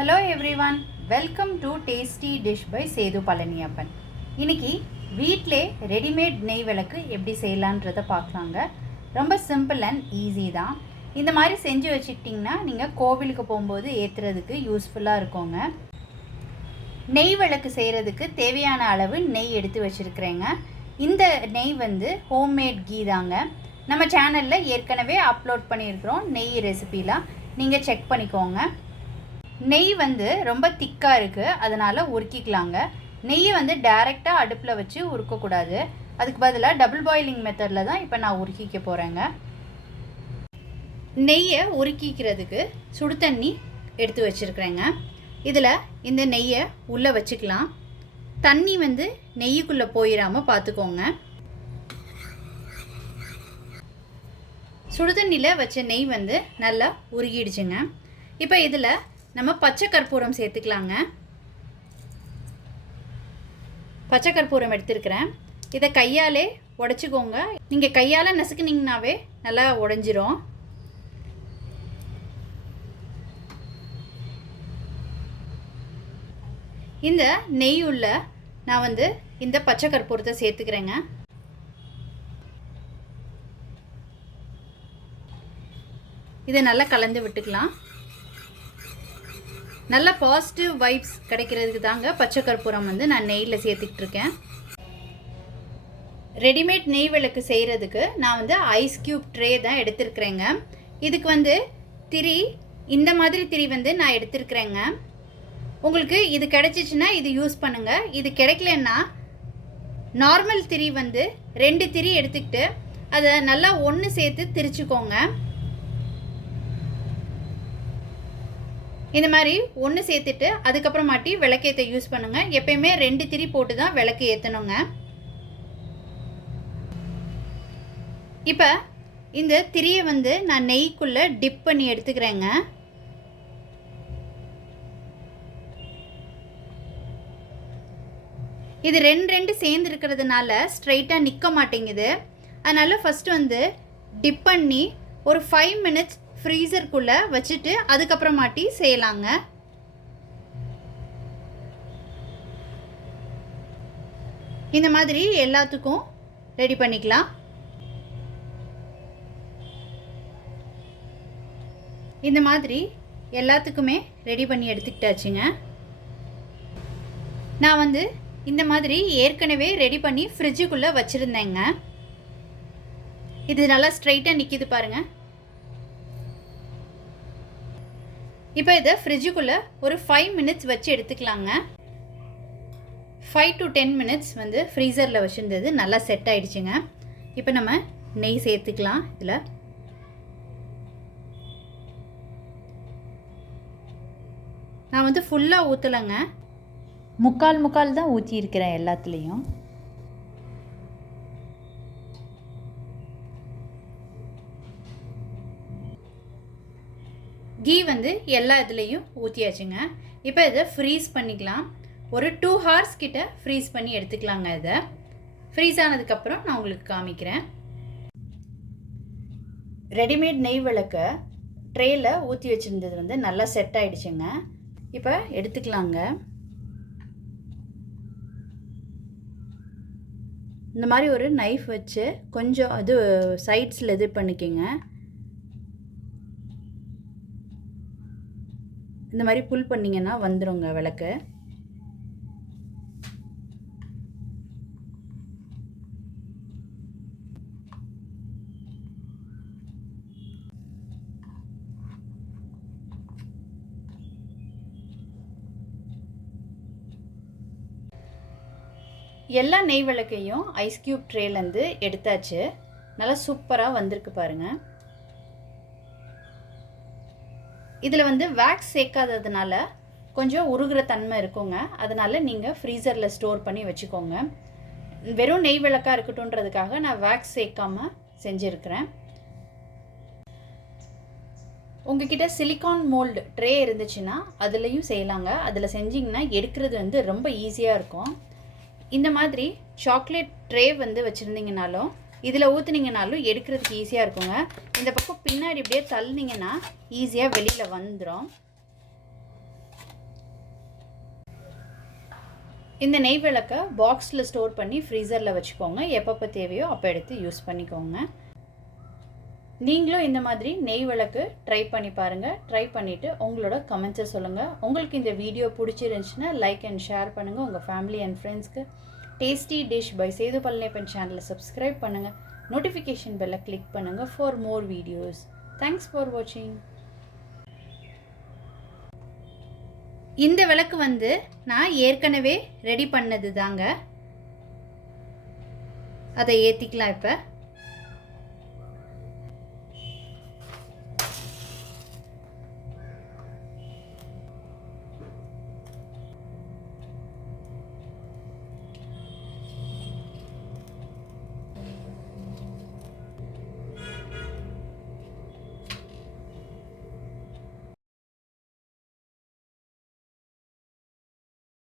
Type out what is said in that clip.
Hello everyone, welcome to Tasty Dish by Sethu Palaniappan. இன்னைக்கு வீட்டிலே readymade நெய் விளக்கு எப்படி செய்யலான்றதை பார்க்கலாங்க. ரொம்ப சிம்பிள் அண்ட் ஈஸி தான். இந்த மாதிரி செஞ்சு வச்சுக்கிட்டிங்கன்னா நீங்கள் கோவிலுக்கு போகும்போது ஏற்றுறதுக்கு யூஸ்ஃபுல்லாக இருக்குங்க. நெய் விளக்கு செய்கிறதுக்கு தேவையான அளவு நெய் எடுத்து வச்சுருக்கிறேங்க. இந்த நெய் ஹோம்மேட் கீ தாங்க. நம்ம சேனலில் ஏற்கனவே அப்லோட் பண்ணியிருக்கிறோம் நெய் ரெசிபிலாம், நீங்கள் செக் பண்ணிக்கோங்க. நெய் ரொம்ப திக்காக இருக்குது, அதனால் உருக்கிக்கலாங்க. நெய்யை டைரெக்டாக அடுப்பில் வச்சு உருக்கக்கூடாது. அதுக்கு பதிலாக டபுள் பாயிலிங் மெத்தடில் தான் இப்போ நான் உருக்கிக்க போகிறேங்க. நெய்யை உருக்கிக்கிறதுக்கு சுடு தண்ணி எடுத்து வச்சுருக்கிறேங்க. இதில் இந்த நெய்யை உள்ளே வச்சுக்கலாம். தண்ணி நெய்யுக்குள்ளே போயிடாமல் பார்த்துக்கோங்க. சுடு தண்ணியில் வச்ச நெய் நல்லா உருகிடுச்சுங்க. இப்போ இதில் நம்ம பச்சை கற்பூரம் சேர்த்துக்கலாங்க. பச்சை கற்பூரம் எடுத்துருக்கிறேன். இதை கையாலே உடைச்சிக்கோங்க. நீங்கள் கையால் நசுக்குனீங்கன்னாவே நல்லா உடைஞ்சிரும். இந்த நெய் உள்ள நான் இந்த பச்சை கற்பூரத்தை சேர்த்துக்கிறேங்க. இதை நல்லா கலந்து விட்டுக்கலாம். நல்ல பாசிட்டிவ் வைப்ஸ் கிடைக்கிறதுக்கு தாங்க பச்சை கற்பூரம் நான் நெய்யில் சேர்த்துக்கிட்டு இருக்கேன். ரெடிமேட் நெய் விளக்கு செய்கிறதுக்கு நான் ஐஸ் க்யூப் ட்ரே தான் எடுத்துருக்குறேங்க. இதுக்கு திரி இந்த மாதிரி திரி நான் எடுத்துருக்குறேங்க. உங்களுக்கு இது கிடைச்சிச்சின்னா இது யூஸ் பண்ணுங்கள். இது கிடைக்கலன்னா நார்மல் திரி 2 திரி எடுத்துக்கிட்டு அதை நல்லா ஒன்று சேர்த்து திரிச்சுக்கோங்க. இந்த மாதிரி ஒன்று சேர்த்துட்டு அதுக்கப்புறமாட்டி விளக்கேற்ற யூஸ் பண்ணுங்கள். எப்பயுமே 2 திரி போட்டு தான் விளக்கு ஏற்றணுங்க. இப்போ இந்த திரியை நான் நெய்க்குள்ளே டிப் பண்ணி எடுத்துக்கிறேங்க. இது 2 சேர்ந்து இருக்கிறதுனால ஸ்ட்ரைட்டாக நிற்க மாட்டேங்குது. அதனால் ஃபஸ்ட்டு டிப் பண்ணி ஒரு 5 மினிட்ஸ் ஃப்ரீசருக்குள்ளே வச்சுட்டு அதுக்கப்புறமாட்டி செய்யலாங்க. இந்த மாதிரி எல்லாத்துக்கும் ரெடி பண்ணிக்கலாம். இந்த மாதிரி எல்லாத்துக்குமே ரெடி பண்ணி எடுத்துக்கிட்டாச்சுங்க. நான் இந்த மாதிரி ஏற்கனவே ரெடி பண்ணி ஃப்ரிட்ஜுக்குள்ளே வச்சுருந்தேங்க. இது நல்லா ஸ்ட்ரைட்டாக நிற்கிது பாருங்கள். இப்போ இதை ஃப்ரிட்ஜுக்குள்ளே ஒரு 5 மினிட்ஸ் வச்சு எடுத்துக்கலாங்க. 5 to 10 மினிட்ஸ் ஃப்ரீசரில் வச்சுருந்தது நல்லா செட் ஆகிடுச்சுங்க. இப்போ நம்ம நெய் சேர்த்துக்கலாம். இதில் நான் ஃபுல்லாக ஊற்றலைங்க, முக்கால் தான் ஊற்றியிருக்கிறேன் எல்லாத்துலேயும். கீ எல்லா இதுலேயும் ஊற்றியாச்சுங்க. இப்போ இதை ஃப்ரீஸ் பண்ணிக்கலாம். ஒரு 2 hours கிட்ட ஃப்ரீஸ் பண்ணி எடுத்துக்கலாங்க. இதை ஃப்ரீஸ் ஆனதுக்கப்புறம் நான் உங்களுக்கு காமிக்கிறேன். ரெடிமேட் நெய் விளக்கை ட்ரேயில் ஊற்றி வச்சுருந்தது நல்லா செட் ஆகிடுச்சுங்க. இப்போ எடுத்துக்கலாங்க. இந்த மாதிரி ஒரு நைஃப் வச்சு கொஞ்சம் அது சைட்ஸில் இது பண்ணிக்கோங்க. இந்த மாதிரி புல் பண்ணிங்கன்னா வந்துடுங்க விளக்கு. எல்லா நெய் விளக்கையும் ஐஸ் க்யூப் ட்ரேலேருந்து எடுத்தாச்சு. நல்லா சூப்பராக வந்திருக்கு பாருங்கள். இதில் வேக்ஸ் சேர்க்காததுனால கொஞ்சம் உருகிற தன்மை இருக்குங்க. அதனால் நீங்கள் ஃப்ரீசரில் ஸ்டோர் பண்ணி வச்சுக்கோங்க. வெறும் நெய் விளக்காக இருக்கட்டும்ன்றதுக்காக நான் வேக்ஸ் சேர்க்காமல் செஞ்சுருக்கிறேன். உங்ககிட்ட சிலிக்கான் மோல்டு ட்ரே இருந்துச்சுன்னா அதுலேயும் செய்யலாங்க. அதில் செஞ்சிங்கன்னா எடுக்கிறது ரொம்ப ஈஸியாக இருக்கும். இந்த மாதிரி சாக்லேட் ட்ரே வச்சுருந்தீங்கனாலும் இதில் ஊற்றுனீங்கனாலும் எடுக்கிறதுக்கு ஈஸியாக இருக்குங்க. இந்த பக்கம் பின்னாடி இப்படியே தள்ளினீங்கன்னா ஈஸியாக வெளியில் வந்துடும். இந்த நெய் விளக்கை பாக்ஸில் ஸ்டோர் பண்ணி ஃப்ரீசரில் வச்சுக்கோங்க. எப்பப்போ தேவையோ அப்போ எடுத்து யூஸ் பண்ணிக்கோங்க. நீங்களும் இந்த மாதிரி நெய் விளக்கு ட்ரை பண்ணி பாருங்கள். ட்ரை பண்ணிவிட்டு உங்களோட கமெண்ட்ஸை சொல்லுங்கள். உங்களுக்கு இந்த வீடியோ பிடிச்சிருந்துச்சுன்னா லைக் அண்ட் ஷேர் பண்ணுங்கள். உங்கள் ஃபேமிலி அண்ட் ஃப்ரெண்ட்ஸ்க்கு tasty dish by Sethu Palaniappan சேனலை சப்ஸ்கிரைப் பண்ணுங்கள். நோட்டிஃபிகேஷன் பெல்லை கிளிக் பண்ணுங்கள் for more videos. Thanks for வாட்சிங். இந்த விளக்கு வந்து நான் ஏற்கனவே ரெடி பண்ணது தாங்க. அதை ஏற்றிக்கலாம் இப்போ.